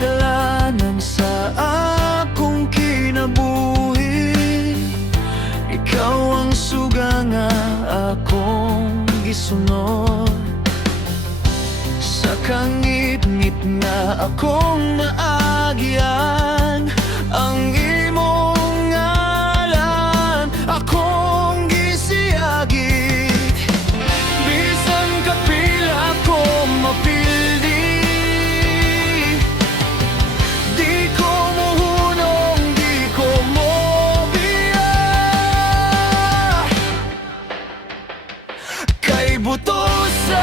kadalanan sa akong kinabuhi. Ikaw ang suga nga akong gisunod, sa kangit-ngit na akong maagyan. Ang imong ngalan akong gisiyagit, bisan kapila ko mapildi. Di ko mohunong, di ko mobiya, kay buto sa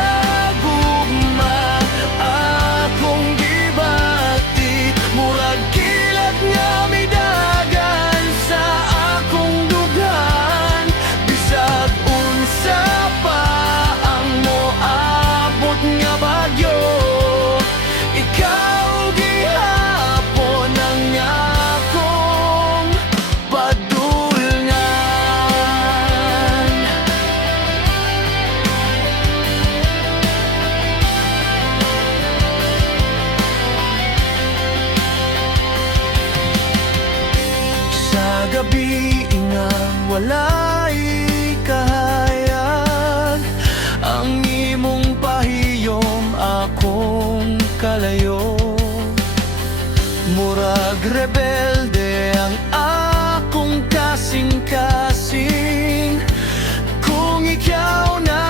gugma akong gibati. Murag kilat nga midagan sa akong dughan, bisag unsa pa ang moabot nga bagyo. Ikaw gihapon ang akong padulngan. Sa gabi nga walay kahayag, ang imong pahiyom akong kalayo. Murag rebelde ang akong kasing-kasing, kung ikaw na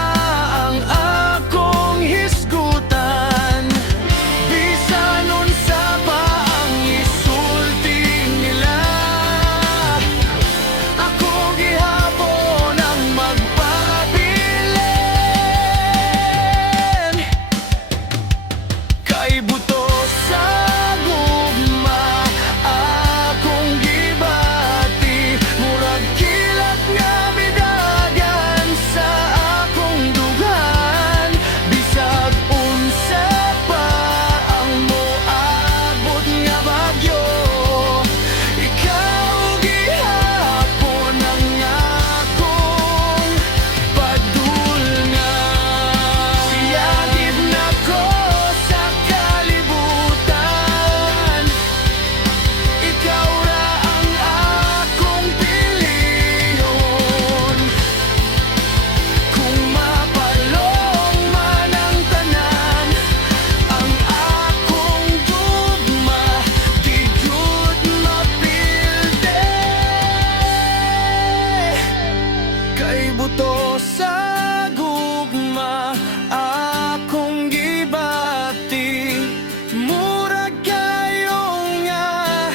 ang akong hisgutan. Bisan unsa pa ang isulti nila, ako gihapon ang magpabilin. Kay buto sa gugma akong gibati. Murag kilat nga midagan sa akong dughan, bisag unsa pa ang moabot nga bagyo. Ikaw gihapon ang akong padulngan. Siyagid nako sa kalibutan, ikaw ra ang akong piliyon. Kung mapalong man ang tanan, ang akong gugma di jud mapilde. Kay buto sa gugma akong gibati. Murag kayo nga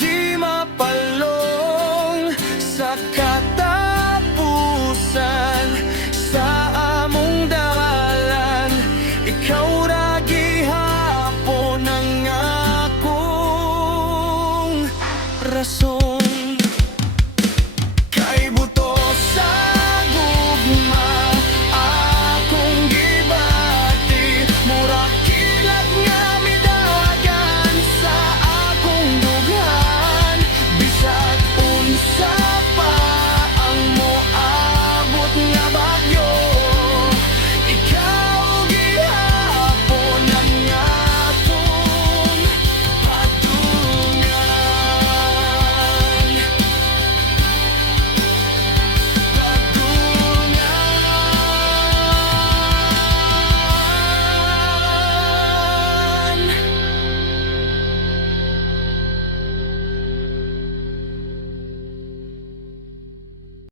di mapalong, sa katapusan sa among dalan. Ikaw ra gihapon ang akong rason.